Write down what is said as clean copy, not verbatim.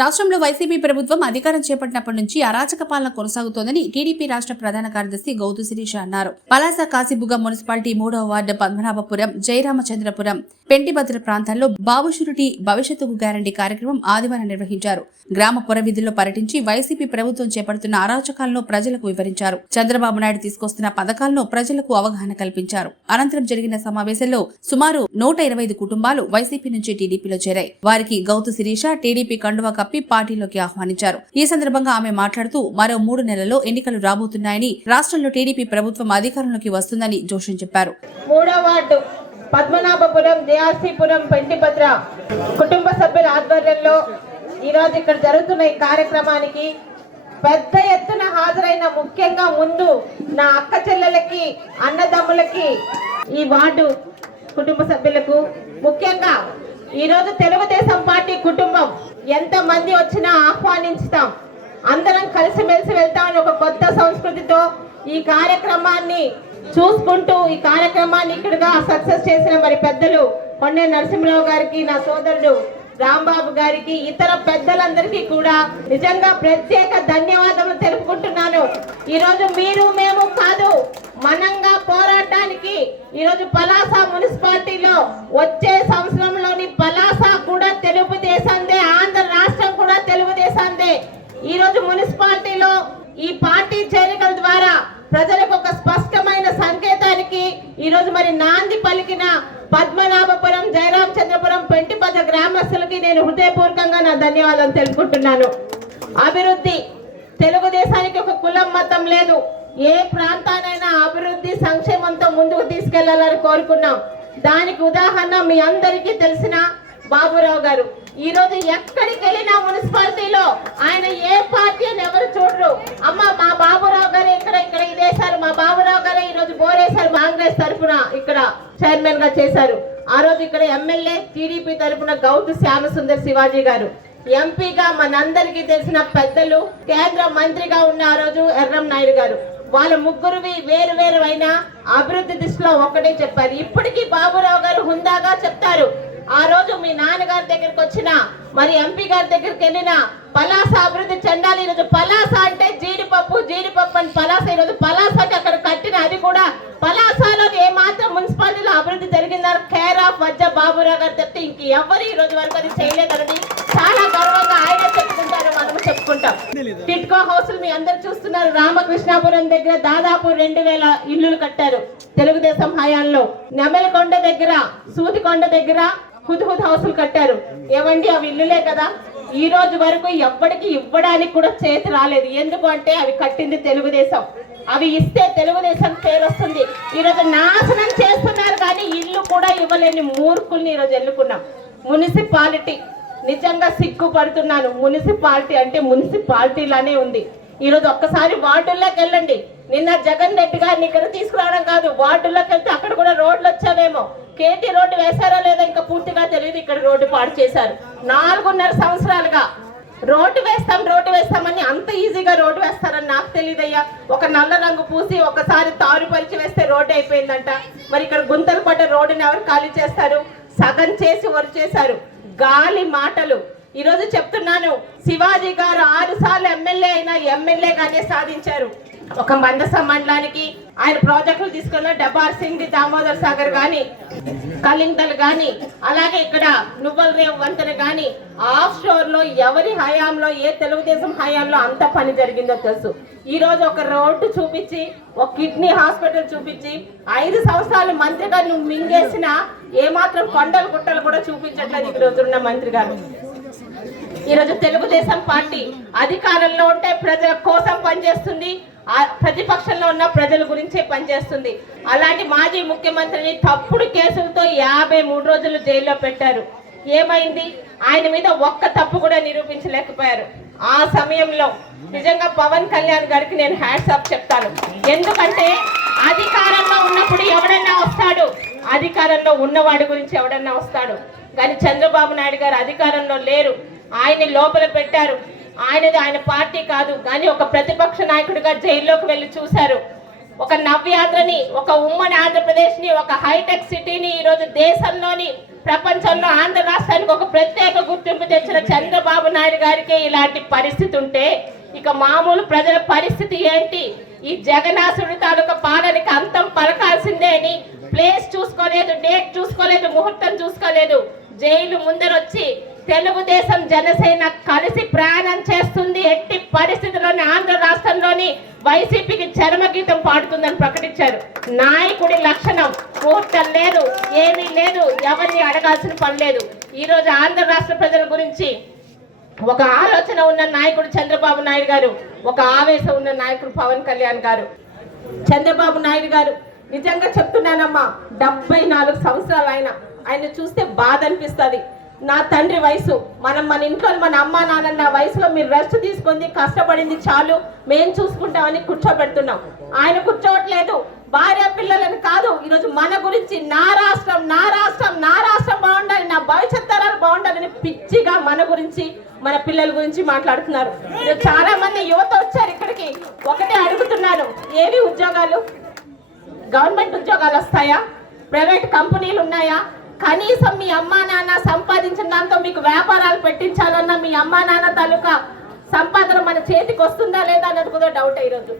రాష్ట్రంలో వైసీపీ ప్రభుత్వం అధికారం చేపట్టినప్పటి నుంచి అరాచక పాలన కొనసాగుతోందని టీడీపీ రాష్ట్ర ప్రధాన కార్యదర్శి గౌతు శిరీష అన్నారు. పలాస కాశీబుగ్గ మున్సిపాలిటీ 3వ వార్డు పద్మనాభపురం, జయరామచంద్రపురం, పెంటిభద్ర ప్రాంతాల్లో బాబు షూరిటీ భవిష్యత్తుకు గ్యారంటీ కార్యక్రమం ఆదివారం నిర్వహించారు. గ్రామ పురవీధుల్లో పర్యటించి వైసీపీ ప్రభుత్వం చేపడుతున్న అరాచకాలను ప్రజలకు వివరించారు. చంద్రబాబు నాయుడు తీసుకొస్తున్న పథకాలను ప్రజలకు అవగాహన కల్పించారు. అనంతరం జరిగిన సమావేశంలో సుమారు 125 కుటుంబాలు వైసీపీ నుంచి టీడీపీలో చేరాయి. వారికి గౌతు శిరీష టీడీపీ కండువా కప్పి పార్టీలోకి ఆహ్వానించారు. ఈ సందర్భంగా ఆమె మాట్లాడుతూ మరో 3 నెలల్లో ఎన్నికలు రాబోతున్నాయని, రాష్ట్రంలో టీడీపీ ప్రభుత్వం అధికారంలోకి వస్తుందని జోషన్ చెప్పారు. 3వ వార్డు పద్మనాభపురం, జయాసీపురం, పెంటిభద్ర కుటుంబ సభ్యుల ఆధ్వర్యంలో ఈరోజు ఇక్కడ జరుగుతున్న ఈ కార్యక్రమానికి పెద్ద ఎత్తున హాజరైన ముఖ్యంగా ముందు నా అక్క చెల్లెలకి, అన్నదమ్ములకి, ఈ వార్డు కుటుంబ సభ్యులకు, ముఖ్యంగా ఈరోజు తెలుగుదేశం పార్టీ కుటుంబం ఎంత మంది వచ్చినా ఆహ్వానించుతాం, అందరం కలిసిమెలిసి వెళ్తామని ఒక కొత్త సంస్కృతితో ఈ కార్యక్రమాన్ని చూసుకుంటూ ఈ కార్యక్రమాన్ని ఇక్కడగా సక్సెస్ చేసిన మరి పెద్దలు కొండే నరసింహరావు గారికి, నా సోదరుడు రాంబాబు గారికి, ఇతర పెద్దలందరికీ కూడా నిజంగా ప్రత్యేక ధన్యవాదాలు తెలుపుకుంటున్నాను. ఈరోజు మీరు మేము కాదు, మనంగా పోరాటానికి ఈరోజు పలాస మున్సిపాలిటీలో వచ్చే సంవత్సరంలోని పలాస కూడా తెలుగుదేశందే, ఆంధ్ర రాష్ట్రం కూడా తెలుగుదేశందే. ఈరోజు మున్సిపాలిటీలో ఈ పార్టీ చేరికల ద్వారా ప్రజలకు ఒక స్పష్టమైన సంకేతానికి ఈరోజు మరి నాంది పలికిన పద్మనాభపురం, జయరామచంద్రపురం, పెంటిభద్ర గ్రామస్తులకి నేను హృదయపూర్వకంగా నా ధన్యవాదాలు తెలుపుకుంటున్నాను. అభివృద్ధి, తెలుగుదేశానికి ఒక కులం మతం లేదు. ఏ ప్రాంతానైనా అభివృద్ధి సంక్షేమంతో ముందుకు తీసుకెళ్లాలని కోరుకున్నాం. దానికి ఉదాహరణ మీ అందరికీ తెలిసిన బాబురావు గారు. ఈ రోజు ఎక్కడికి వెళ్ళినా మున్సిపాలిటీలో ఆయన ఏ పార్టీ అని ఎవరు చూడరు. అమ్మ మా బాబురావు గారు ఇక్కడ ఇదేశారు, మా బాబురావు గారు ఈ రోజు బోరేశారు, కాంగ్రెస్ తరఫున ఇక్కడ చైర్మన్ గా చేశారు. ఆ రోజు ఇక్కడ ఎమ్మెల్యే టీడీపీ తరఫున గౌతు శ్యామసుందర్ శివాజీ గారు, ఎంపీగా మనందరికీ తెలిసిన పెద్దలు కేంద్ర మంత్రిగా ఉన్న ఆ రోజు ఎర్రం నాయుడు గారు. వాళ్ళ ముగ్గురువి వేరు వేరు అయినా అభివృద్ధి దిశలో ఒకటే చెప్పారు. ఇప్పటికీ బాబురావు గారు హుందాగా చెప్తారు, ఆ రోజు మీ నాన్నగారి దగ్గరికి వచ్చిన, మరి ఎంపీ గారి దగ్గరికి వెళ్ళిన పలాస అభివృద్ధి చెందాలి. ఈరోజు పలాస అంటే జీడిపప్పు అని పలాస, ఈరోజు పలాస అంటే అక్కడ కట్టిన, అది కూడా పలాసలో ఏమాత్రం మున్సిపాలిటీలో అభివృద్ధి జరిగిందని కేర్ ఆఫ్ వజ్జ బాబురావు గారు చెప్తే ఇంక ఎవరు ఈ రోజు వరకు అది చేయలేదన్నది చాలా గర్వంగా ఆయన చెప్పుకుంటారు, మనము చెప్పుకుంటాం. టిట్కో హౌస్లు మీ అందరు చూస్తున్నారు. రామకృష్ణాపురం దగ్గర దాదాపు 2000 ఇల్లులు కట్టారు తెలుగుదేశం హయాంలో. నెమలికొండ దగ్గర, సూదికొండ దగ్గర హుద్హుద్ హౌస్లు కట్టారు. ఏమండి అవి ఇల్లులే కదా, ఈ రోజు వరకు ఎవ్వడికి ఇవ్వడానికి కూడా చేతి రాలేదు. ఎందుకు అంటే అవి కట్టింది తెలుగుదేశం, అవి ఇస్తే తెలుగుదేశం పేరు వస్తుంది. ఈరోజు నాశనం చేస్తున్నారు కానీ ఇల్లు కూడా ఇవ్వలేని మూర్ఖుల్ని ఈరోజు ఎన్నుకున్నాం. మున్సిపాలిటీ నిజంగా సిగ్గుపడుతున్నాను. మున్సిపాలిటీ అంటే మున్సిపాలిటీలానే ఉంది. ఈరోజు ఒక్కసారి వార్డుల్లోకి వెళ్ళండి. నిన్న జగన్ రెడ్డి గారిని ఇక్కడ తీసుకురావడం కాదు, వార్డుల్లోకి వెళ్తే అక్కడ కూడా రోడ్లు వచ్చావేమో. కేటీ రోడ్డు వేశారో లేదో ఇంకా పూర్తిగా తెలియదు. ఇక్కడ రోడ్డు పాడు చేశారు. 4.5 సంవత్సరాలుగా రోడ్డు వేస్తామని అంత ఈజీగా రోడ్డు వేస్తారని నాకు తెలియదయ్యా. ఒక నల్ల రంగు పూసి ఒకసారి తారు పరిచి వేస్తే రోడ్డు అయిపోయిందంట. మరి ఇక్కడ గుంతలు పడ్డ రోడ్డుని ఎవరు ఖాళీ చేస్తారు? సగం చేసి వరిచేశారు. గాలి మాటలు. ఈరోజు చెప్తున్నాను, శివాజీ గారు 6 సార్లు ఎమ్మెల్యే అయినా ఎమ్మెల్యేగానే సాధించారు. ఒక మందస మండలానికి ఆయన ప్రాజెక్టులు తీసుకున్న డబార్ సింగ్, దామోదర్ సాగర్ గాని, కలింగల్ గాని, అలాగే ఇక్కడ నువ్వల్ రేవ్ వంతెన గాని ఆఫ్ షోర్ లో ఎవరి హయాంలో, ఏ తెలుగుదేశం హయాంలో అంత పని జరిగిందో తెలుసు. ఈ రోజు ఒక రోడ్డు చూపించి, ఒక కిడ్నీ హాస్పిటల్ చూపించి, 5 సంవత్సరాలు మంత్రిగా నువ్వు మింగేసిన ఏమాత్రం కొండలు గుట్టలు కూడా చూపించట్లేదు ఈ రోజు ఉన్న మంత్రి గారు. ఈరోజు తెలుగుదేశం పార్టీ అధికారంలో ఉంటే ప్రజల కోసం పనిచేస్తుంది, ప్రతిపక్షంలో ఉన్న ప్రజల గురించే పనిచేస్తుంది. అలాంటి మాజీ ముఖ్యమంత్రిని తప్పుడు కేసులతో 53 రోజులు జైల్లో పెట్టారు. ఏమైంది? ఆయన మీద ఒక్క తప్పు కూడా నిరూపించలేకపోయారు. ఆ సమయంలో నిజంగా పవన్ కళ్యాణ్ గారికి నేను హ్యాట్స్ ఆఫ్ చెప్తాను. ఎందుకంటే అధికారంలో ఉన్నప్పుడు ఎవడన్నా వస్తాడు, అధికారంలో ఉన్నవాడి గురించి ఎవడన్నా వస్తాడు. కానీ చంద్రబాబు నాయుడు గారు అధికారంలో లేరు, ఆయన్ని లోపల పెట్టారు. ఆయన పార్టీ కాదు కానీ ఒక ప్రతిపక్ష నాయకుడిగా జైల్లోకి వెళ్ళి చూశారు. ఒక నవ్యాంధ్రని, ఒక ఉమ్మడి ఆంధ్రప్రదేశ్ ని, ఒక హైటెక్ సిటీని ఈరోజు దేశంలోని ప్రపంచంలో ఆంధ్ర రాష్ట్రానికి ఒక ప్రత్యేక గుర్తింపు తెచ్చిన చంద్రబాబు నాయుడు గారికి ఇలాంటి పరిస్థితి ఉంటే ఇక మామూలు ప్రజల పరిస్థితి ఏంటి? ఈ జగన్నాసుడి తాలూకా పాలనకి అంతం పలకాల్సిందే అని ప్లేస్ చూసుకోలేదు, డేట్ చూసుకోలేదు, ముహూర్తం చూసుకోలేదు. జైలు ముందరొచ్చి తెలుగుదేశం జనసేన కలిసి ప్రయాణం చేస్తుంది, ఎట్టి పరిస్థితుల్లోని ఆంధ్ర రాష్ట్రంలోని వైసీపీకి చరమగీతం పాడుతుందని ప్రకటించారు. నాయకుడి లక్షణం, ముహూర్తం లేదు, ఏమీ లేదు, ఎవరిని అడగాల్సిన పని లేదు. ఈరోజు ఆంధ్ర రాష్ట్ర ప్రజల గురించి ఒక ఆలోచన ఉన్న నాయకుడు చంద్రబాబు నాయుడు గారు, ఒక ఆవేశం ఉన్న నాయకుడు పవన్ కళ్యాణ్ గారు. చంద్రబాబు నాయుడు గారు నిజంగా చెప్తున్నానమ్మా, 74 సంవత్సరాలు ఆయన చూస్తే బాధ అనిపిస్తుంది. నా తండ్రి వయసు, మన ఇంట్లో మన అమ్మ నాన్న వయసులో మీరు రెస్ట్ తీసుకుంది, కష్టపడింది చాలు, మేము చూసుకుంటామని కూర్చోబెడుతున్నాం. ఆయన కూర్చోవట్లేదు, భార్య పిల్లలని కాదు, ఈరోజు మన గురించి నా రాష్ట్రం బాగుండాలి, నా భవిష్యత్ తరాలు బాగుండాలని పిచ్చిగా మన గురించి, మన పిల్లల గురించి మాట్లాడుతున్నారు. చాలా మంది యువత వచ్చారు ఇక్కడికి, ఒకటే అడుగుతున్నాను, ఏవి ఉద్యోగాలు? గవర్నమెంట్ ఉద్యోగాలు వస్తాయా? ప్రైవేట్ కంపెనీలు ఉన్నాయా? కనీసం మీ అమ్మా నాన్న సంపాదించిన దాంతో మీకు వ్యాపారాలు పెట్టించాలన్న మీ అమ్మా నాన్న తాలూకా సంపాదన మన చేతికి వస్తుందా లేదా అన్నది కూడా డౌట్ ఈరోజు.